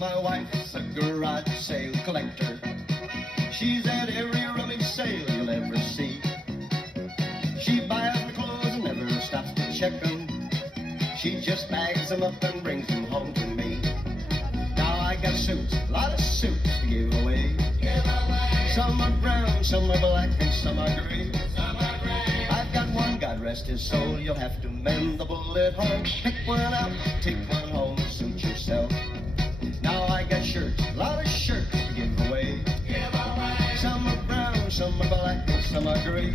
my wife's a garage sale collector. She's at every rummage sale you'll ever see. She buys the clothes and never stops to check them. She just bags them up and brings them home to me. Now I got suits, a lot of suits to give away. Some are brown, some are black, and some are gray. I've got one, God rest his soul, you'll have to mend the bullet hole. Pick one out, take one home, suit yourself. Now I got shirts, a lot of shirts to give away. Some are brown, some are black, and some are gray.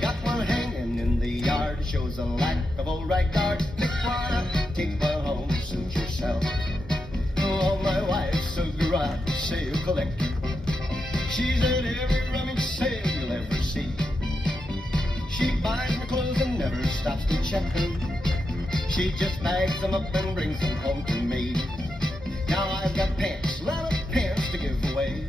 Got one hanging in the yard, shows a lack of old right guard. Pick one up, take one home, suit yourself. Oh, my wife's a garage sale collector. She's at every rummage sale you'll ever see. She buys my clothes and never stops to check them. She just bags them up and brings them home to me. Now I've got pants, a lot of pants to give away.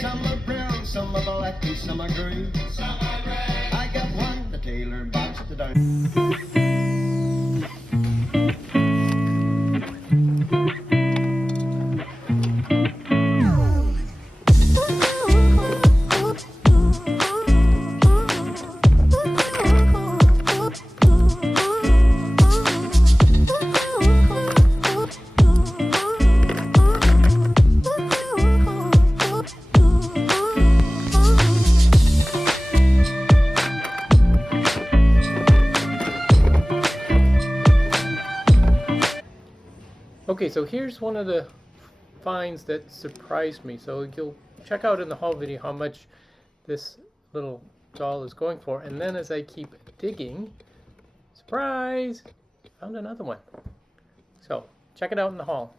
Some are brown, some are black, and some are gray. I got one, the tailor box at the darn. Okay, so here's one of the finds that surprised me. So you'll check out in the haul video how much this little doll is going for. And then as I keep digging, surprise, found another one. So check it out in the haul.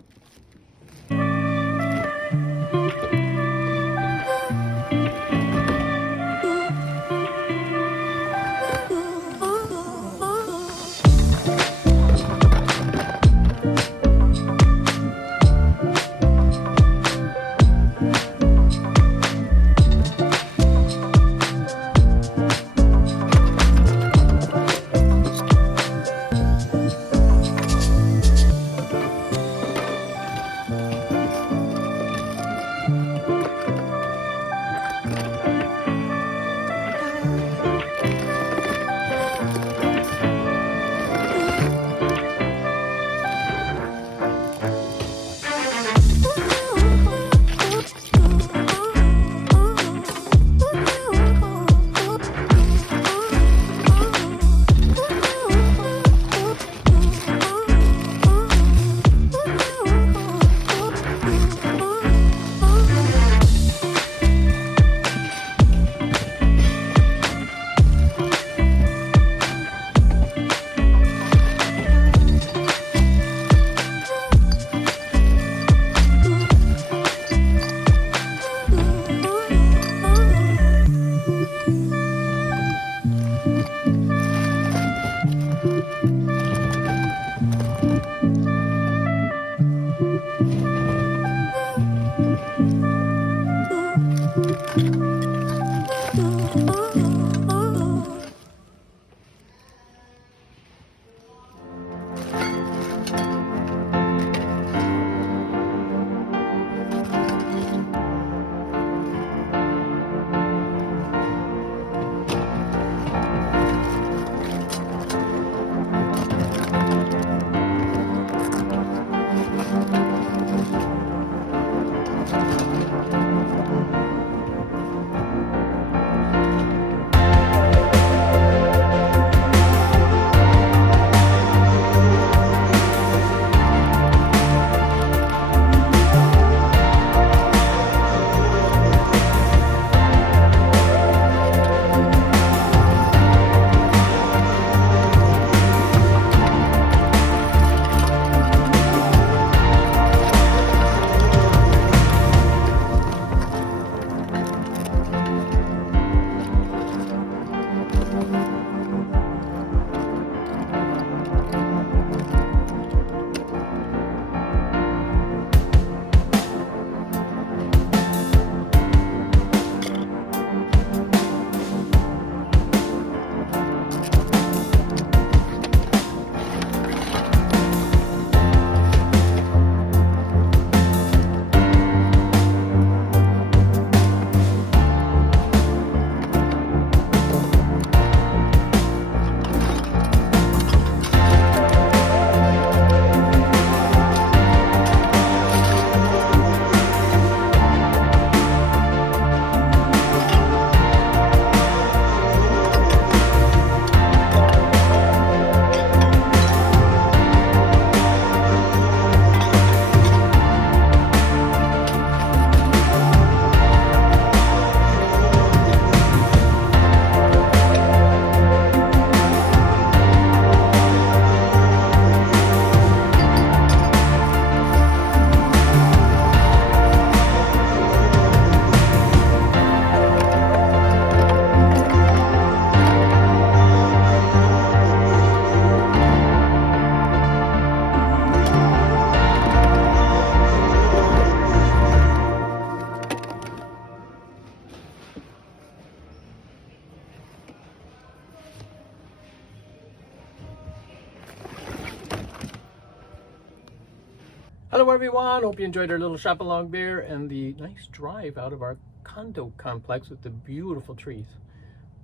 Hello everyone, hope you enjoyed our little shop along there and the nice drive out of our condo complex with the beautiful trees.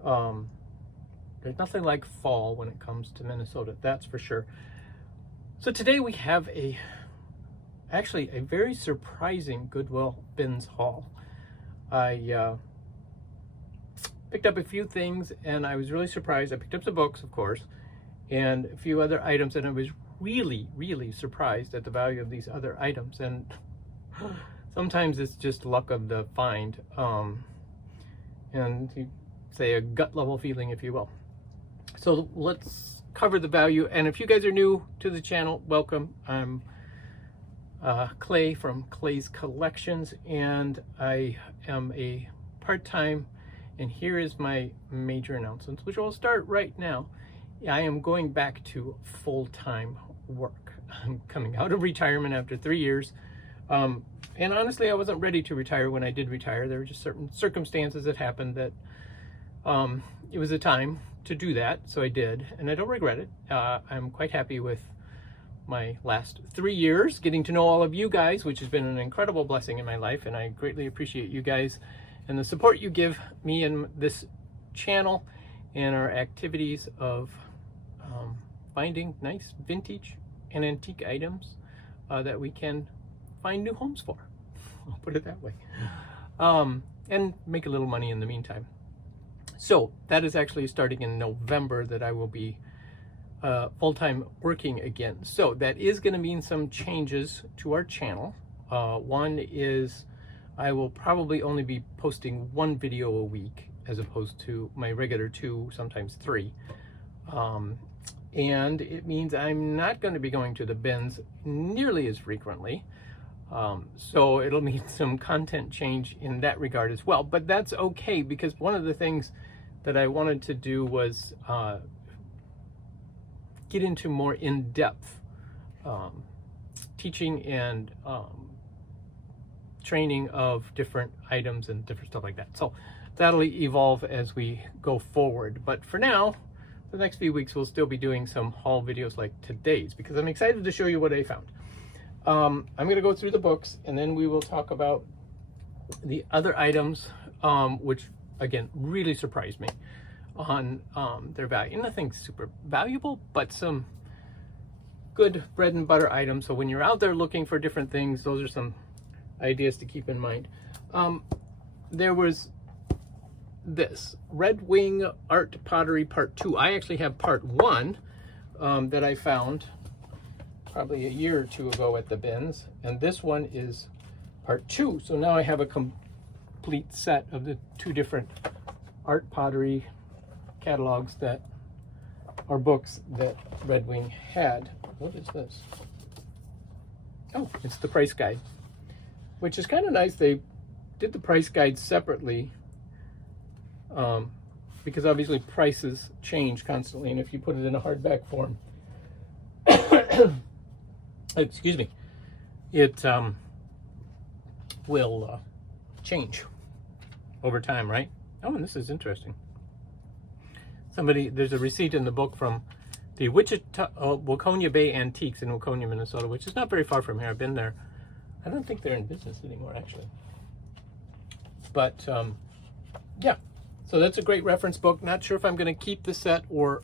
There's nothing like fall when it comes to Minnesota, that's for sure. So today we have actually a very surprising Goodwill bins haul. I picked up a few things and I was really surprised. I picked up some books, of course, and a few other items, and I was really surprised at the value of these other items. And sometimes it's just luck of the find, and you say a gut level feeling, if you will. So let's cover the value. And if you guys are new to the channel, welcome. I'm Clay from Clay's Collections, and I am a part-time, and here is my major announcements, which will start right now. I am going back to full-time work. I'm coming out of retirement after 3 years. And honestly, I wasn't ready to retire when I did retire. There were just certain circumstances that happened that it was a time to do that. So I did, and I don't regret it. I'm quite happy with my last 3 years, getting to know all of you guys, which has been an incredible blessing in my life. And I greatly appreciate you guys and the support you give me and this channel and our activities of finding nice vintage and antique items that we can find new homes for. I'll put it that way. And make a little money in the meantime. So that is actually starting in November that I will be full-time working again. So that is going to mean some changes to our channel. One is I will probably only be posting 1 video a week as opposed to my regular 2, sometimes 3. And it means I'm not going to be going to the bins nearly as frequently. So it'll mean some content change in that regard as well. But that's okay, because one of the things that I wanted to do was get into more in-depth teaching and training of different items and different stuff like that. So that'll evolve as we go forward. But for now, the next few weeks, we'll still be doing some haul videos like today's, because I'm excited to show you what I found. I'm going to go through the books, and then we will talk about the other items, which again really surprised me on their value. Nothing super valuable, but some good bread and butter items. So when you're out there looking for different things, those are some ideas to keep in mind. There was this Red Wing Art Pottery Part 2. I actually have Part 1 that I found probably a year or 2 ago at the bins, and this one is Part 2. So now I have a complete set of the 2 different art pottery catalogs that are books that Red Wing had. What is this? Oh, it's the price guide, which is kind of nice. They did the price guide separately, because obviously prices change constantly, and if you put it in a hardback form, excuse me, it will change over time, right? Oh, and this is interesting. There's a receipt in the book from the Waconia Bay Antiques in Waconia, Minnesota, which is not very far from here. I've been there. I don't think they're in business anymore, actually. But yeah, so that's a great reference book. Not sure if I'm going to keep the set or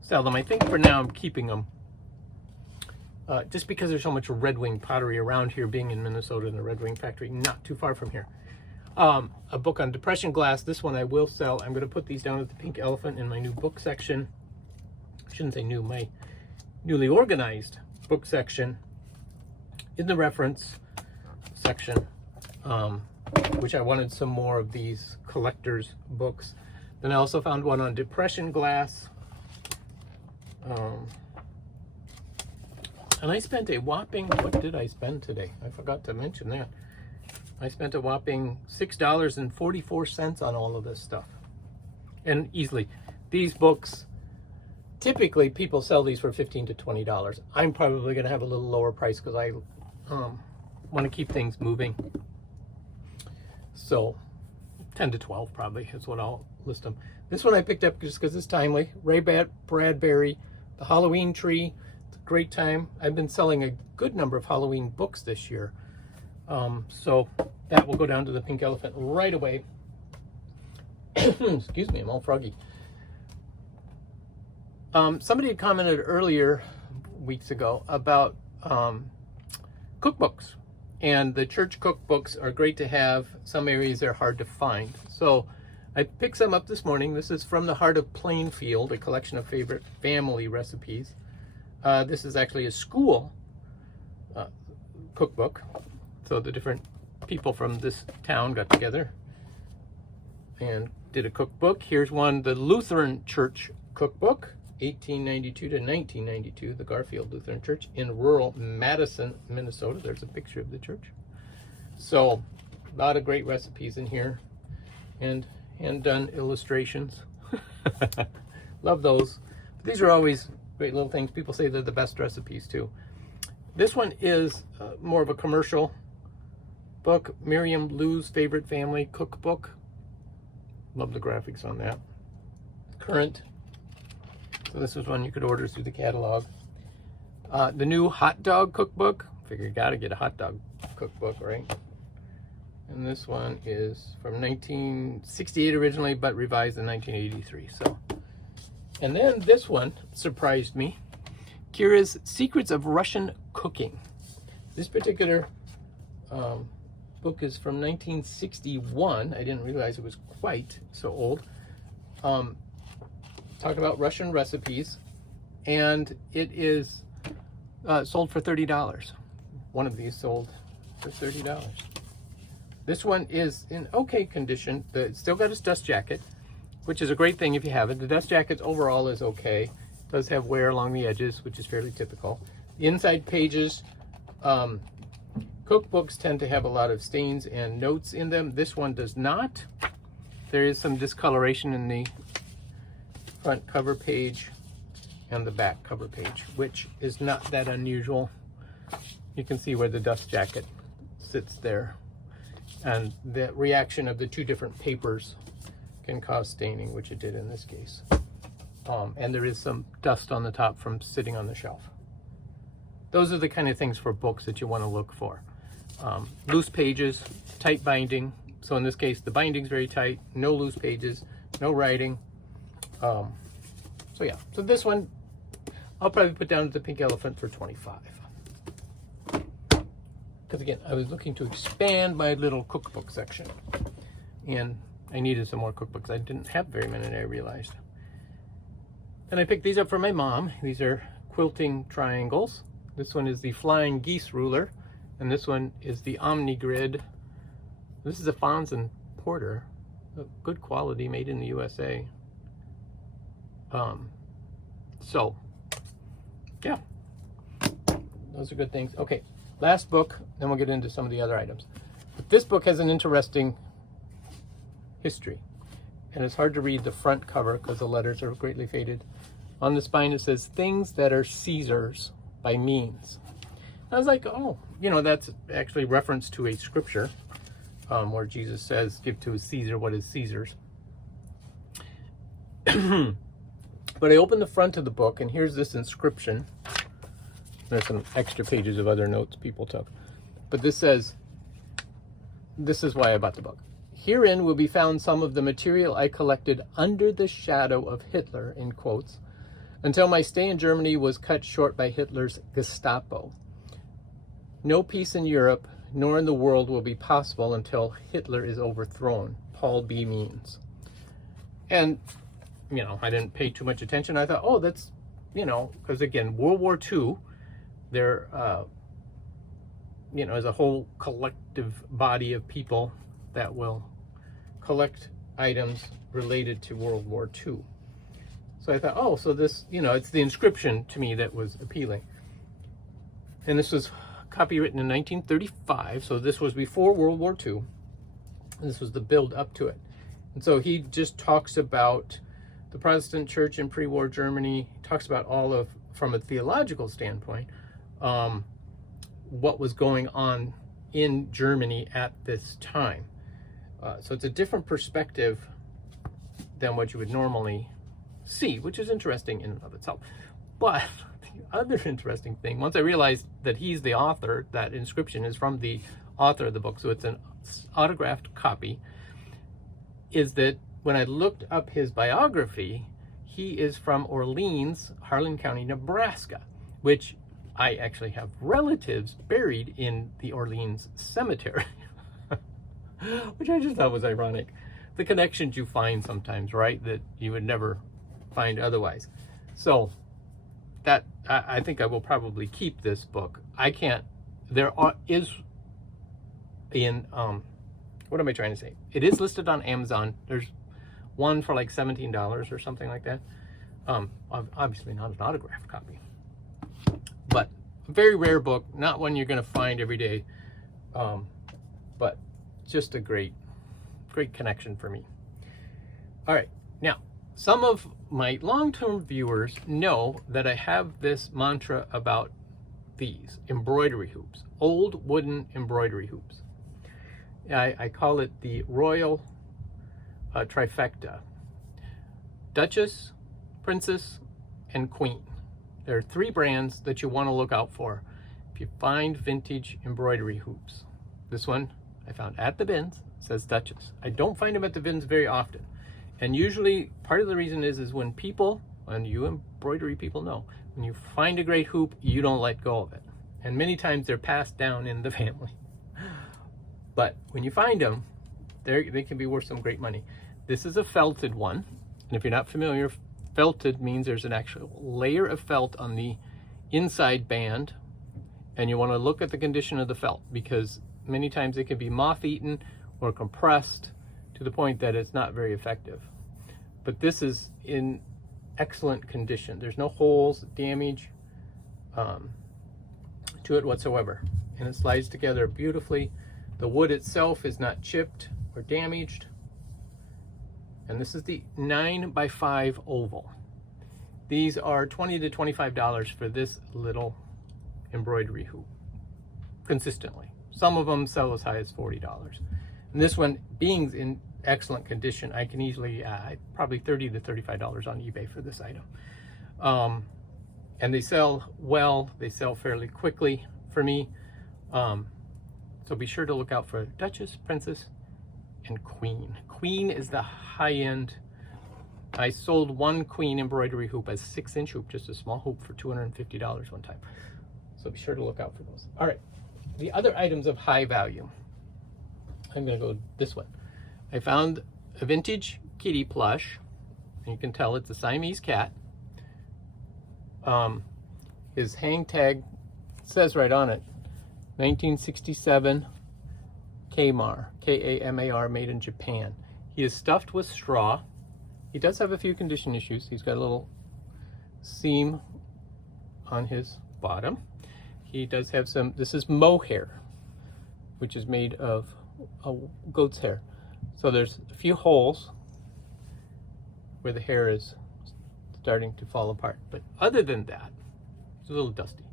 sell them. I think for now I'm keeping them, just because there's so much Red Wing pottery around here, being in Minnesota and the Red Wing factory not too far from here. A book on depression glass. This one I will sell. I'm going to put these down at the Pink Elephant in my new book section. I shouldn't say new, my newly organized book section in the reference section, which I wanted some more of these collectors books. Then I also found one on depression glass. And I spent a whopping, what did I spend today? I forgot to mention that. I spent a whopping $6.44 on all of this stuff. And easily, these books, typically people sell these for $15 to $20. I'm probably going to have a little lower price because I want to keep things moving. So 10 to 12 probably is what I'll list them. This one I picked up just because it's timely. Ray Bradbury, The Halloween Tree, It's a great time. I've been selling a good number of Halloween books this year. So that will go down to the Pink Elephant right away. Excuse me, I'm all froggy. Somebody had commented earlier, weeks ago, about cookbooks. And the church cookbooks are great to have. Some areas they're hard to find. So I picked some up this morning. This is from the Heart of Plainfield, a collection of favorite family recipes. This is actually a school cookbook. So the different people from this town got together and did a cookbook. Here's one, the Lutheran Church cookbook, 1892 to 1992, the Garfield Lutheran Church in rural Madison, Minnesota. There's a picture of the church. So a lot of great recipes in here and hand-done illustrations. Love those. These are always great little things. People say they're the best recipes too. This one is more of a commercial book, Miriam Lou's Favorite Family Cookbook. Love the graphics on that. Current. So this was one you could order through the catalog. The new hot dog cookbook. Figure you gotta get a hot dog cookbook, right? And this one is from 1968 originally, but revised in 1983. So, and then this one surprised me. Kira's Secrets of Russian Cooking. This particular book is from 1961. I didn't realize it was quite so old. Talk about Russian recipes, and it is sold for $30. One of these sold for $30. This one is in okay condition. It's still got its dust jacket, which is a great thing if you have it. The dust jacket overall is okay. It does have wear along the edges, which is fairly typical. The inside pages, cookbooks tend to have a lot of stains and notes in them. This one does not. There is some discoloration in the front cover page and the back cover page, which is not that unusual. You can see where the dust jacket sits there. And the reaction of the two different papers can cause staining, which it did in this case. And there is some dust on the top from sitting on the shelf. Those are the kind of things for books that you want to look for. Loose pages, tight binding. So in this case, the binding's very tight, no loose pages, no writing. So yeah, so this one I'll probably put down to the Pink Elephant for $25. Because again, I was looking to expand my little cookbook section, and I needed some more cookbooks. I didn't have very many, I realized. And I picked these up for my mom. These are quilting triangles. This one is the Flying Geese ruler, and this one is the Omni Grid. This is a Fons and Porter, a good quality, made in the USA. So yeah, those are good things. Okay, last book, then we'll get into some of the other items. But this book has an interesting history, and it's hard to read the front cover because the letters are greatly faded. On the spine it says, "Things that are Caesar's by means." I was like, oh, you know, that's actually reference to a scripture where Jesus says, "Give to Caesar what is Caesar's." But I opened the front of the book, and here's this inscription. There's some extra pages of other notes people took. But this says, this is why I bought the book. "Herein will be found some of the material I collected under the shadow of Hitler," in quotes, "until my stay in Germany was cut short by Hitler's Gestapo. No peace in Europe nor in the world will be possible until Hitler is overthrown. Paul B. Means." And you know, I didn't pay too much attention. I thought, oh, that's, you know, because again, World War II, there, you know, is a whole collective body of people that will collect items related to World War II. So I thought, oh, so this, you know, it's the inscription to me that was appealing. And this was copywritten in 1935, so this was before World War II. This was the build up to it. And so he just talks about the Protestant church in pre-war Germany, talks about all of, from a theological standpoint, what was going on in Germany at this time. So it's a different perspective than what you would normally see, which is interesting in and of itself. But other interesting thing, once I realized that he's the author, that inscription is from the author of the book, so it's an autographed copy, is that when I looked up his biography, he is from Orleans, Harlan County, Nebraska, which I actually have relatives buried in the Orleans cemetery, which I just thought was ironic. The connections you find sometimes, right, that you would never find otherwise. So that I think I will probably keep this book. I can't. Is in what am I trying to say? It is listed on Amazon. There's one for like $17 or something like that. Obviously not an autographed copy, but a very rare book, not one you're going to find every day, but just a great connection for me. All right, now some of my long-term viewers know that I have this mantra about these embroidery hoops, old wooden embroidery hoops. I call it the Royal Trifecta: Duchess, Princess, and Queen. There are 3 brands that you want to look out for if you find vintage embroidery hoops. This one I found at the bins, says Duchess. I don't find them at the bins very often. And usually part of the reason is when people, and you embroidery people know, when you find a great hoop, you don't let go of it. And many times they're passed down in the family. But when you find them, they can be worth some great money. This is a felted one. And if you're not familiar, felted means there's an actual layer of felt on the inside band. And you want to look at the condition of the felt, because many times it can be moth-eaten or compressed to the point that it's not very effective. But this is in excellent condition. There's no holes, damage to it whatsoever. And it slides together beautifully. The wood itself is not chipped or damaged. And this is the 9x5 oval. These are $20 to $25 for this little embroidery hoop, consistently. Some of them sell as high as $40. And this one, being in excellent condition, I can easily, probably $30 to $35 on eBay for this item. And they sell well, they sell fairly quickly for me. So be sure to look out for Duchess, Princess, and Queen. Queen is the high-end. I sold one Queen embroidery hoop as 6-inch hoop, just a small hoop, for $250 one time. So be sure to look out for those. All right, the other items of high value. I'm gonna go this one. I found a vintage kitty plush, and you can tell it's a Siamese cat. His hang tag says right on it, 1967 Kamar, K-A-M-A-R, made in Japan. He is stuffed with straw. He does have a few condition issues. He's got a little seam on his bottom. He does have some, this is mohair, which is made of a goat's hair. So there's a few holes where the hair is starting to fall apart. But other than that, it's a little dusty,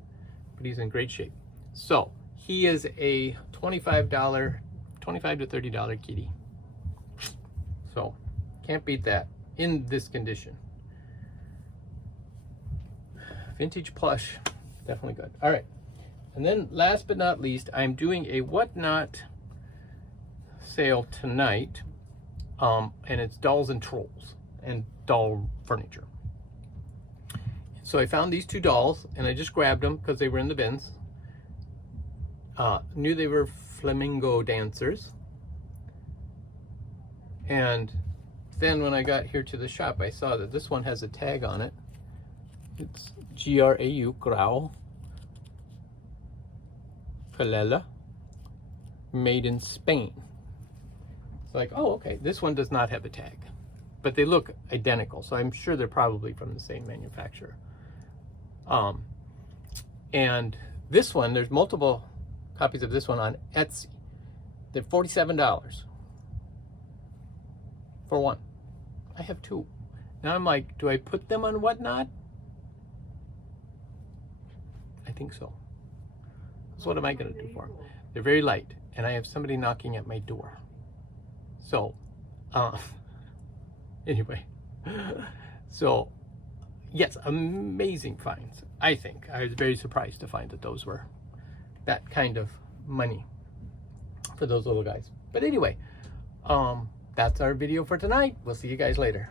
but he's in great shape. So he is a $25 to $30 kitty. So can't beat that in this condition. Vintage plush, definitely good. All right, and then last but not least, I'm doing a whatnot sale tonight, and it's dolls and trolls and doll furniture. So I found these 2 dolls, and I just grabbed them because they were in the bins. Knew they were flamingo dancers. And then when I got here to the shop, I saw that this one has a tag on it. It's G-R-A-U, Grau, Palela, made in Spain. It's like, oh, okay, this one does not have a tag, but they look identical, so I'm sure they're probably from the same manufacturer. And this one, there's multiple copies of this one on Etsy. They're $47 for one. I have 2. Now I'm like, do I put them on whatnot? I think so. So what am I going to do for them? They're very light, and I have somebody knocking at my door. So, anyway, so yes, amazing finds. I think I was very surprised to find that those were that kind of money for those little guys. But anyway, that's our video for tonight. We'll see you guys later.